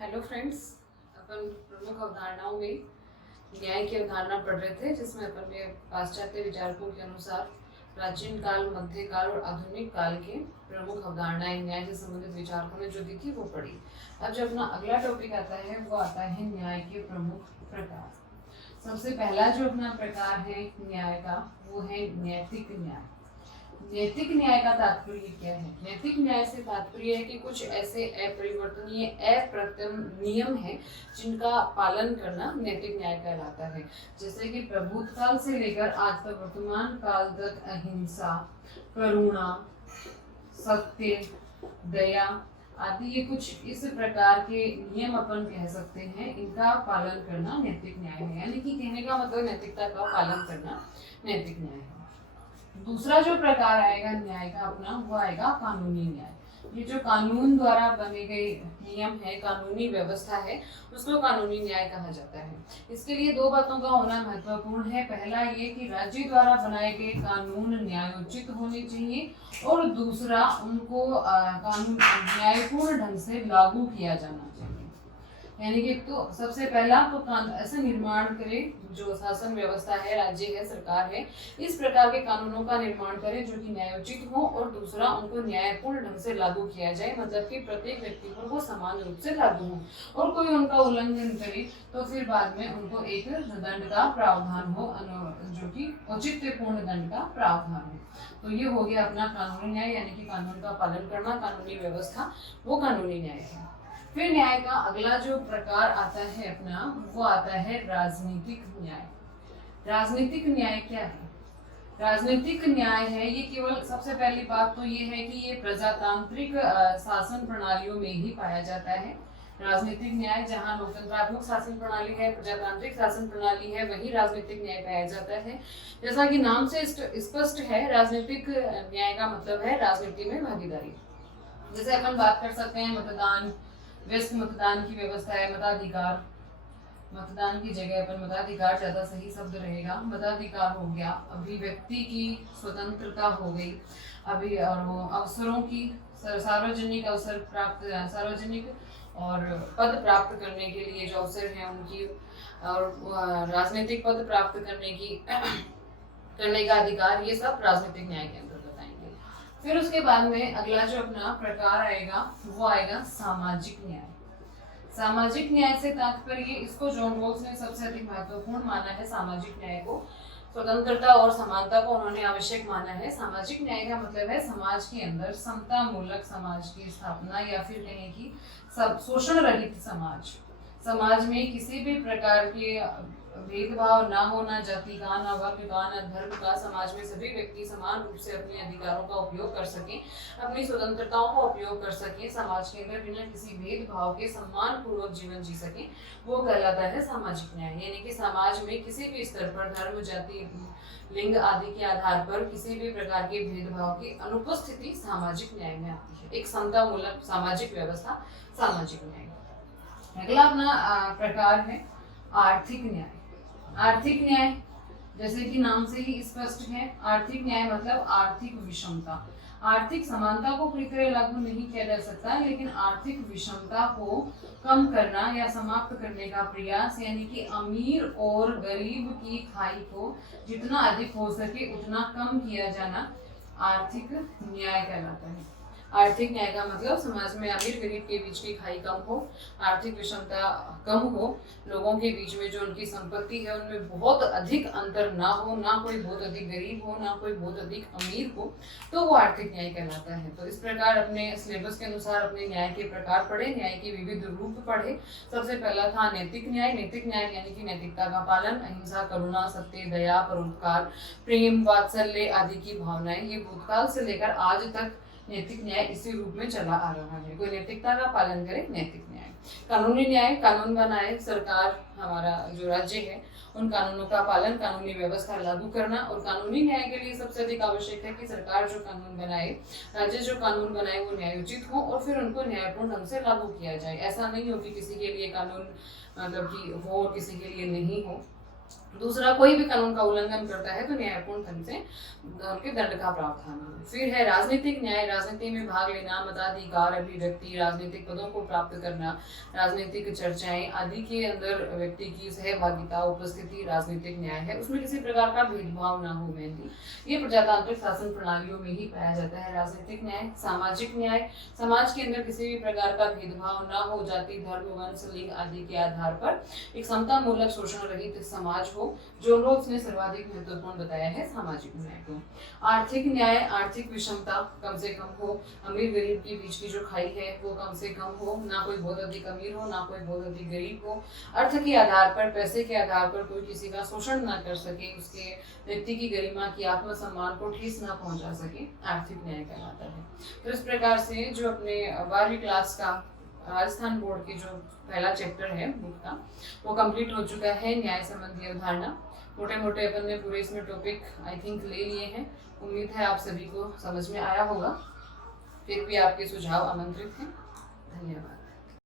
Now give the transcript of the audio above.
Hello friends. अपन प्रमुख अवधारणाओं में न्याय की अवधारणा पढ़ रहे थे, जिसमें अपन ने पाश्चात्य विचारकों के अनुसार प्राचीन काल, मध्यकाल और आधुनिक काल के प्रमुख अवधारणाएं न्याय से संबंधित विचारकों ने जो दी थी वो पढ़ी। अब जो अपना अगला टॉपिक आता है वो आता है न्याय के प्रमुख प्रकार। सबसे पहला जो अपना प्रकार है न्याय का वो है नैतिक न्याय। नैतिक न्याय का तात्पर्य क्या है? नैतिक न्याय से तात्पर्य है कि कुछ ऐसे अपरिवर्तनीय अप्रतिम नियम हैं जिनका पालन करना नैतिक न्याय कहलाता है। जैसे कि प्रभुत्व काल से लेकर आज तक वर्तमान काल तक अहिंसा, करुणा, सत्य, दया आदि ये कुछ इस प्रकार के नियम अपन कह सकते हैं, इनका पालन करना नैतिक न्याय है। यानी कि कहने का मतलब नैतिकता का पालन करना नैतिक न्याय है। दूसरा जो प्रकार आएगा न्याय का अपना वो आएगा कानूनी न्याय। ये जो कानून द्वारा बने गए नियम है, कानूनी व्यवस्था है, उसको कानूनी न्याय कहा जाता है। इसके लिए दो बातों का होना महत्वपूर्ण है। पहला ये कि राज्य द्वारा बनाए गए कानून न्यायोचित होने चाहिए, और दूसरा उनको कानून न्यायपूर्ण ढंग से लागू किया जाना चाहिए। यानी कि तो सबसे पहला तो ऐसा निर्माण करे, जो शासन व्यवस्था है, राज्य है, सरकार है, इस प्रकार के कानूनों का निर्माण करे जो कि न्यायोचित हो, और दूसरा उनको न्यायपूर्ण ढंग से लागू किया जाए, मतलब कि प्रत्येक व्यक्ति पर वो समान रूप से लागू हो, और कोई उनका उल्लंघन करे तो फिर बाद में उनको एक दंड का प्रावधान हो, जो कि औचित्यपूर्ण दंड का प्रावधान हो। तो ये हो गया अपना कानूनी न्याय, यानी कि कानून का पालन करना, कानूनी व्यवस्था, वो कानूनी न्याय है। फिर न्याय का अगला जो प्रकार आता है अपना वो आता है राजनीतिक न्याय। राजनीतिक न्याय क्या है? राजनीतिक न्याय है ये केवल, सबसे पहली बात तो ये है कि ये प्रजातांत्रिक शासन प्रणालियों में ही पाया जाता है। राजनीतिक न्याय जहाँ लोकतंत्रात्मक शासन प्रणाली है, प्रजातांत्रिक शासन प्रणाली है, वही राजनीतिक न्याय पाया जाता है। जैसा कि नाम से स्पष्ट है, राजनीतिक न्याय का मतलब है राजनीति में भागीदारी। जैसे अपन बात कर सकते हैं मतदान, व्यस्त मतदान की व्यवस्था है, मताधिकार, मतदान की जगह अपन मताधिकार ज्यादा सही शब्द रहेगा, मताधिकार हो गया, अभिव्यक्ति की स्वतंत्रता हो गई, अभी और वो अवसरों की, सार्वजनिक अवसर प्राप्त, सार्वजनिक और पद प्राप्त करने के लिए जो अवसर हैं उनकी, और राजनीतिक पद प्राप्त करने की करने का अधिकार, ये सब राजनीतिक न्याय के अंतर्गत आएंगे। फिर उसके बाद में अगला जो अपना प्रकार आएगा वो आएगा सामाजिक न्याय। सामाजिक न्याय से तात्पर्य, इसको जॉन रॉल्स ने सबसे अधिक महत्वपूर्ण माना है। सामाजिक न्याय को स्वतंत्रता और समानता को उन्होंने आवश्यक माना है। सामाजिक न्याय का मतलब है समाज के अंदर समता मूलक समाज की स्थापना, या फिर कहें कि सब शोषण रहित समाज। समाज में किसी भी प्रकार के भेदभाव ना हो, ना जाति का, ना वर्ग का, ना धर्म का। समाज में सभी व्यक्ति समान रूप से अपने अधिकारों का उपयोग कर सकें, अपनी स्वतंत्रताओं का उपयोग कर सकें, समाज के अंदर बिना किसी भेदभाव के सम्मान पूर्वक जीवन जी सकें, वो कहलाता है सामाजिक न्याय। यानी कि समाज में किसी भी स्तर पर धर्म, जाति, लिंग आदि के आधार पर किसी भी प्रकार के भेदभाव की अनुपस्थिति सामाजिक न्याय में आती है। एक समता मूलक सामाजिक व्यवस्था, सामाजिक न्याय। अगला अपना प्रकार है आर्थिक न्याय। आर्थिक न्याय जैसे कि नाम से ही स्पष्ट है, आर्थिक न्याय मतलब आर्थिक विषमता। आर्थिक समानता को पूरी तरह लागू नहीं किया जा सकता, लेकिन आर्थिक विषमता को कम करना या समाप्त करने का प्रयास, यानी कि अमीर और गरीब की खाई को जितना अधिक हो सके उतना कम किया जाना आर्थिक न्याय कहलाता है। आर्थिक न्याय का मतलब समाज में अमीर गरीब के बीच की खाई कम हो, आर्थिक विषमता कम हो, लोगों के बीच में जो उनकी संपत्ति है उनमें बहुत अधिक अंतर ना हो, ना कोई बहुत अधिक गरीब हो, ना कोई बहुत अधिक अमीर हो, तो वो आर्थिक न्याय कहलाता है। तो इस प्रकार अपने सिलेबस के अनुसार अपने न्याय के प्रकार पढ़े, न्याय के विविध रूप पढ़े। सबसे पहला था नैतिक न्याय। नैतिक न्याय यानी कि नैतिकता का पालन, अहिंसा, करुणा, सत्य, दया, परोपकार, प्रेम, वात्सल्य आदि की भावनाएं, ये भूतकाल से लेकर आज तक नैतिक न्याय इसी रूप में चला आ रहा है। कोई नैतिकता का पालन करे, नैतिक न्याय। कानूनी न्याय, कानून बनाए सरकार, हमारा जो राज्य है, उन कानूनों का पालन, कानूनी व्यवस्था लागू करना। और कानूनी न्याय के लिए सबसे अधिक आवश्यक है कि सरकार जो कानून बनाए, राज्य जो कानून बनाए, वो न्यायोचित हो और फिर उनको न्यायपूर्ण ढंग से लागू किया जाए। ऐसा नहीं हो कि किसी के लिए कानून मतलब कि हो और किसी के लिए नहीं हो। दूसरा, कोई भी कानून का उल्लंघन करता है तो न्यायपूर्ण ढंग से उनके दंड का प्रावधान है। फिर है राजनीतिक न्याय, राजनीति में भाग लेना, मताधिकार, अभिव्यक्ति, राजनीतिक पदों को प्राप्त करना, राजनीतिक चर्चाएं आदि के अंदर व्यक्ति की सहभागिता, उपस्थिति राजनीतिक न्याय है। उसमें किसी प्रकार का भेदभाव ना हो। मेनली ये प्रजातांत्रिक शासन प्रणालियों में ही पाया जाता है। राजनीतिक न्याय। सामाजिक न्याय, समाज के अंदर किसी भी प्रकार का भेदभाव ना हो, जाति, धर्म, वंश, लिंग आदि के आधार पर एक समता मूलक शोषण रहित समाज हो। जो लोग ने सर्वाधिक महत्वपूर्ण बताया है सामाजिक न्याय को। आर्थिक न्याय, आर्थिक विषमता कम से कम हो, अमीर गरीब के बीच की जो खाई है वो कम से कम हो, ना कोई बहुत अधिक अमीर हो ना कोई बहुत अधिक गरीब हो। अर्थ के आधार पर, पैसे के आधार पर कोई किसी का शोषण ना कर सके, उसके व्यक्ति की गरिमा की, आत्मसम्मान को ठेस ना पहुंचा सके, आर्थिक न्याय कहलाता है। तो इस प्रकार से जो अपने 12वीं क्लास का राजस्थान बोर्ड के जो पहला चैप्टर है बुक का वो कंप्लीट हो चुका है। न्याय संबंधी अवधारणा मोटे मोटे अपन ने पूरे इसमें टॉपिक आई थिंक ले लिए हैं। उम्मीद है आप सभी को समझ में आया होगा। फिर भी आपके सुझाव आमंत्रित हैं। धन्यवाद।